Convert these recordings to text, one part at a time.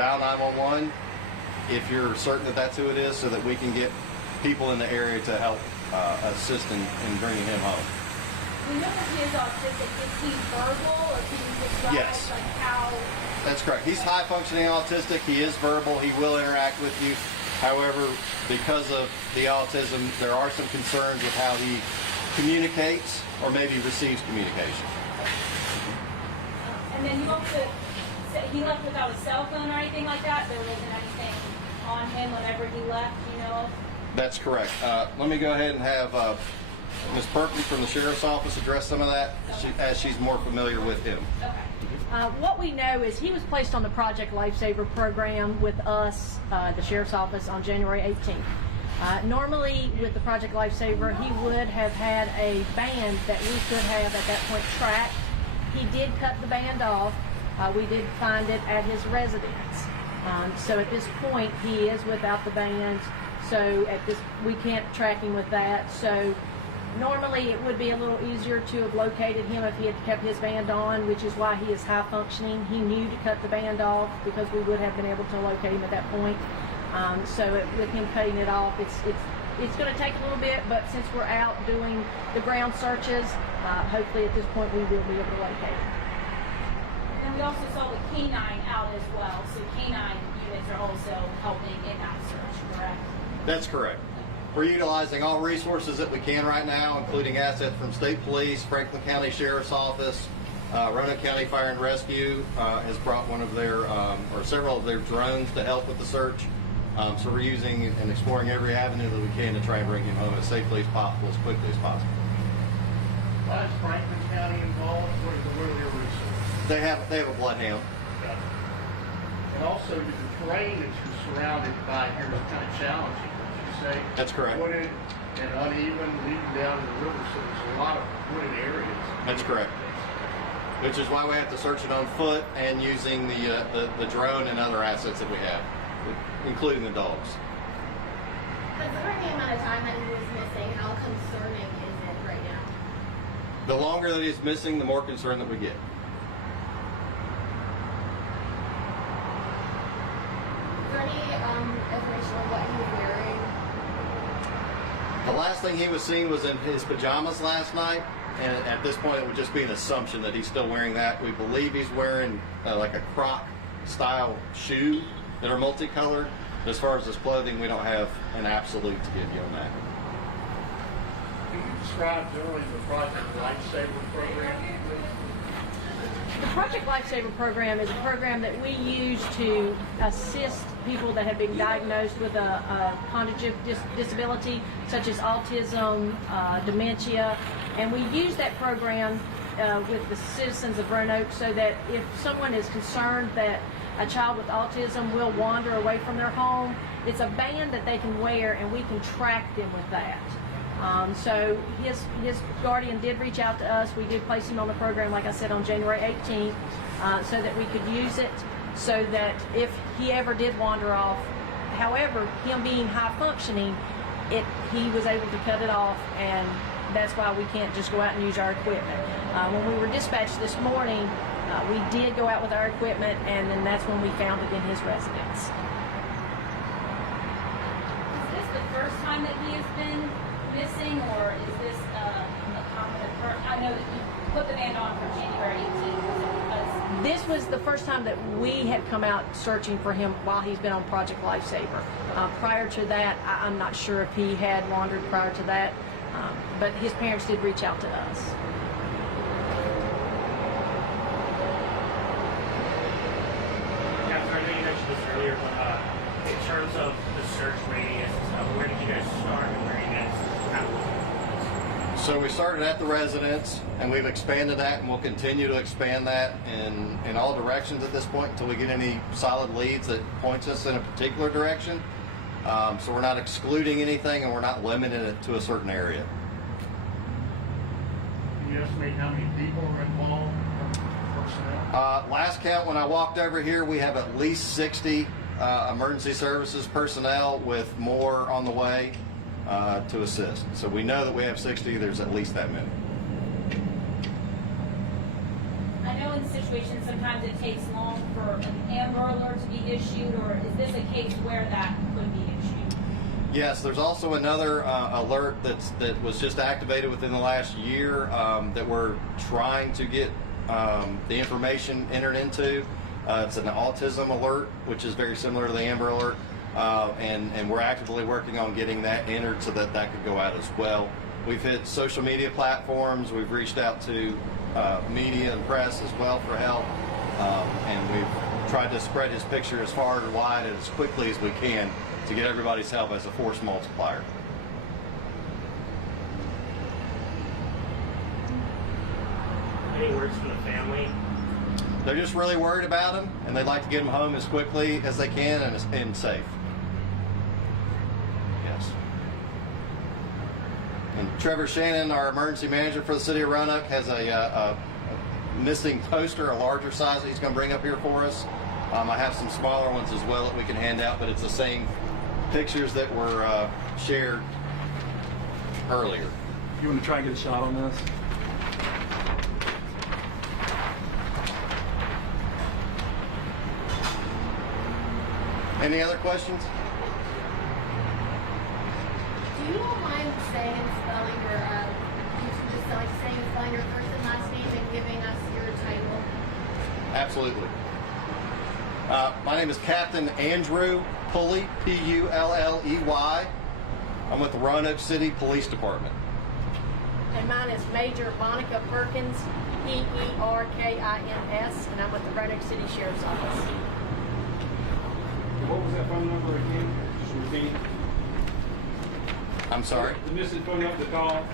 dial 911 if you're certain that that's who it is, so that we can get people in the area to help assist in bringing him home. We know that he is autistic. Is he verbal, or can you describe Yes. like how? That's correct. He's high functioning autistic. He is verbal. He will interact with you. However, because of the autism, there are some concerns with how he communicates or maybe receives communication. And then you also said he left without a cell phone or anything like that. There wasn't anything on him whenever he left, you know? That's correct. Let me go ahead and have Ms. Perkins from the Sheriff's Office address some of that, as she's more familiar with him. Okay. What we know is he was placed on the Project Lifesaver program with us, the Sheriff's Office, on January 18th. Normally, with the Project Lifesaver, he would have had a band that we could have at that point tracked. He did cut the band off. We did find it at his residence. So at this point, he is without the band. So we can't track him with that. So normally it would be a little easier to have located him if he had kept his band on, which is why he is high functioning. He knew to cut the band off because we would have been able to locate him at that point. With him cutting it off, it's going to take a little bit, but since we're out doing the ground searches, hopefully at this point we will be able to locate him. And we also saw the canine out as well, so canine units are also helping in that search, correct? That's correct. We're utilizing all resources that we can right now, including assets from State Police, Franklin County Sheriff's Office, Roanoke County Fire and Rescue has brought one of their, or several of their drones to help with the search. So we're using and exploring every avenue that we can to try and bring him home as safely as possible, as quickly as possible. Why is Franklin County involved? What are their resources? They have a bloodhound. And also, the terrain that you're surrounded by here is kind of challenging, would you say? That's correct. Wooded and uneven, leading down to the river, so there's a lot of wooded areas. That's correct. Which is why we have to search it on foot and using the drone and other assets that we have, including the dogs. Considering the amount of time that he was missing, how concerning is it right now? The longer that he's missing, the more concern that we get. Is there any information on what he was wearing? The last thing he was seen was in his pajamas last night, and at this point it would just be an assumption that he's still wearing that. We believe he's wearing like a Croc style shoe that are multicolored. As far as his clothing, we don't have an absolute to give you on that. Can you describe generally the Project Lifesaver program? The Project Lifesaver program is a program that we use to assist people that have been diagnosed with a cognitive disability, such as autism, dementia, and we use that program with the citizens of Roanoke so that if someone is concerned that a child with autism will wander away from their home, it's a band that they can wear and we can track them with that. So his guardian did reach out to us. We did place him on the program, like I said, on January 18th, so that we could use it so that if he ever did wander off, however, him being high functioning, he was able to cut it off, and that's why we can't just go out and use our equipment. When we were dispatched this morning, we did go out with our equipment, and then that's when we found it in his residence. Is this the first time that he has been missing, or is this a common occurrence? I know that you put the band on from January 18th. This was the first time that we had come out searching for him while he's been on Project Lifesaver. Prior to that, I'm not sure if he had wandered prior to that, but his parents did reach out to us. Captain, I know you mentioned this earlier, but in terms of the search radius and stuff, where did you guys start and where are you guys at? So we started at the residence, and we've expanded that, and we'll continue to expand that in all directions at this point until we get any solid leads that points us in a particular direction. So we're not excluding anything, and we're not limiting it to a certain area. Can you estimate how many people are involved, personnel? Last count, when I walked over here, we have at least 60 emergency services personnel with more on the way to assist. So we know that we have 60. There's at least that many. I know in situations, sometimes it takes long for an Amber Alert to be issued, or is this a case where that could be issued? Yes, there's also another alert that was just activated within the last year that we're trying to get the information entered into. It's an autism alert, which is very similar to the Amber Alert, and we're actively working on getting that entered so that that could go out as well. We've hit social media platforms. We've reached out to media and press as well for help, and we've tried to spread his picture as far and wide and as quickly as we can to get everybody's help as a force multiplier. Any words from the family? They're just really worried about him, and they'd like to get him home as quickly as they can and safe. Yes. And Trevor Shannon, our emergency manager for the city of Roanoke, has a missing poster, a larger size that he's going to bring up here for us. I have some smaller ones as well that we can hand out, but it's the same pictures that were shared earlier. You want to try and get a shot on this? Any other questions? Do you all mind saying and spelling your, just like saying and spelling your first and last name and giving us your title? Absolutely. My name is Captain Andrew Pulley, P-U-L-L-E-Y. I'm with the Roanoke City Police Department. And mine is Major Monica Perkins, P-E-R-K-I-N-S, and I'm with the Roanoke City Sheriff's Office. What was that phone number again? Just repeat. I'm sorry? The missing phone number to call.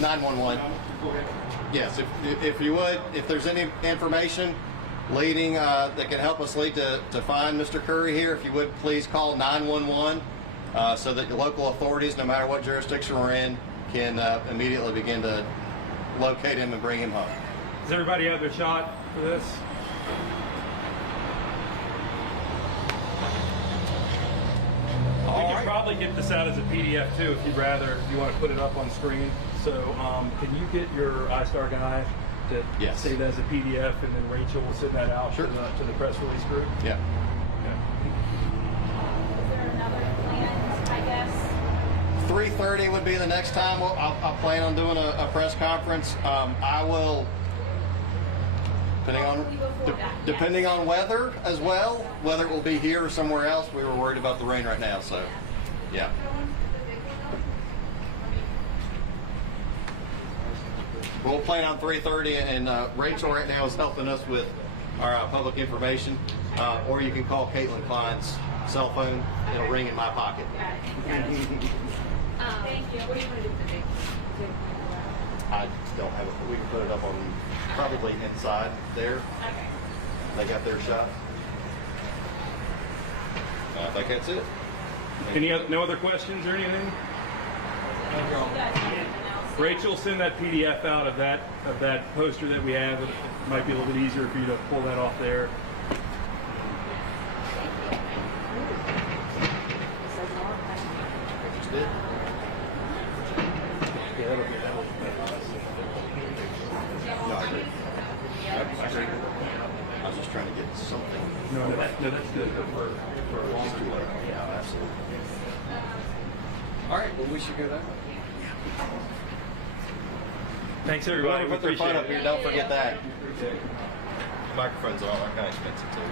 911. Go ahead. Yes, if you would, if there's any information leading that can help us lead to find Mr. Curry here, if you would please call 911 so that the local authorities, no matter what jurisdiction we're in, can immediately begin to locate him and bring him home. Does everybody have their shot for this? We can probably get this out as a PDF too, if you'd rather, if you want to put it up on screen. So, can you get your iStar guy to Yes. save that as a PDF, and then Rachel will send that out Sure. to the press release group? Yeah. Is there another plan, I guess? 3:30 would be the next time. I'll plan on doing a press conference. I will, depending on weather as well, whether it will be here or somewhere else. We were worried about the rain right now, so yeah. We'll plan on 3:30, and Rachel right now is helping us with our public information, or you can call Caitlin Klein's cell phone. It'll ring in my pocket. Thank you. What do you want to do with the date? I don't have it. We can put it up on probably inside there. Okay. They got their shot. I think that's it. No other questions or anything? You guys have anything else? Rachel, send that PDF out of that poster that we have. It might be a little bit easier for you to pull that off there. Just did. Yeah, that'll be that. No, I agree. I agree. I was just trying to get something. No, that's good for a long It's too late. Yeah, absolutely. All right. Well, we should go that way. Thanks, everybody. Whoever put their phone up here, don't forget that. Appreciate it. Microphones are all that kind of expensive too.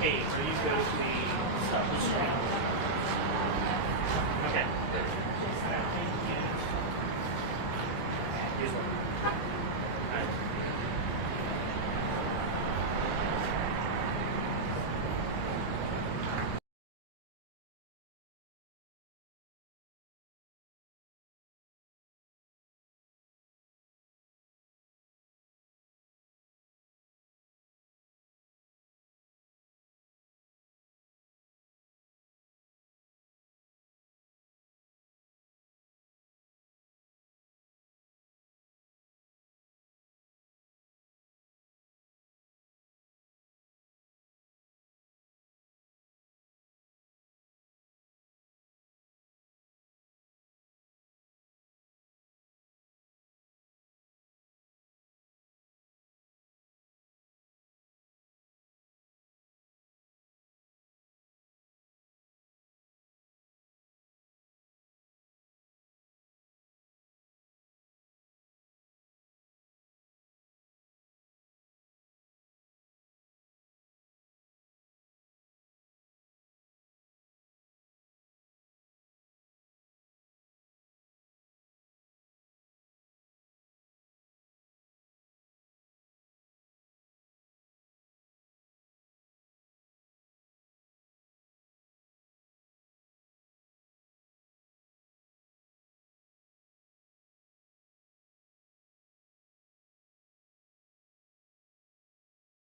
Hey, so you go to the street. Okay. Here's one.